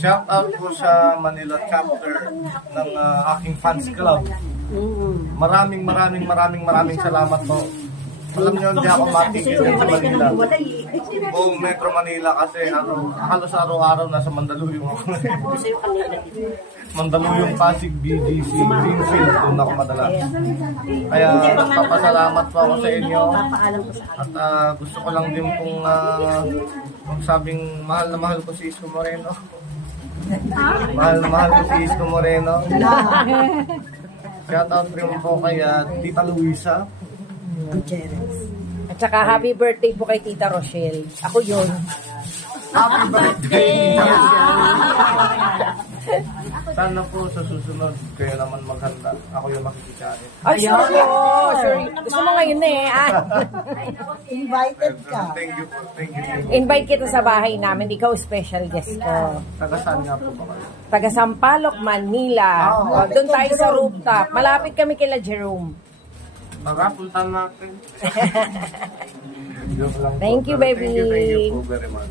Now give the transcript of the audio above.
Shout out po sa Manila chapter ng aking fans club. Maraming salamat po. Alam niyo, hindi ako matigil sa Manila. Buong Metro Manila kasi halos araw-araw nasa Mandaluyong ako. Mandaluyong, Pasig, BGC, Greenfield, doon ako madalas. Kaya nagpapasalamat po ako sa inyo. At gusto ko lang din pong magsabing mahal na mahal ko si Isko Moreno. Mahal na mahal ko si Isko Moreno. Shout out rin po kay Tita Luisa. At saka happy birthday po kay Tita Rochelle. Ako yun. Happy birthday! Sana po sa susunod kayo naman maghanda. Ako yung makikikain. Ay, sure. Gusto mo ngayon eh. Invited ka. Thank you po. Thank you. Invite kita sa bahay namin. Ikaw special guest ko. Taga saan nga po ba kayo? Taga Sampaloc, Manila. Doon tayo sa rooftop. Malapit kami kila Jerome. Magapuntan natin. Joke lang po. Thank you, baby. Thank you po very much.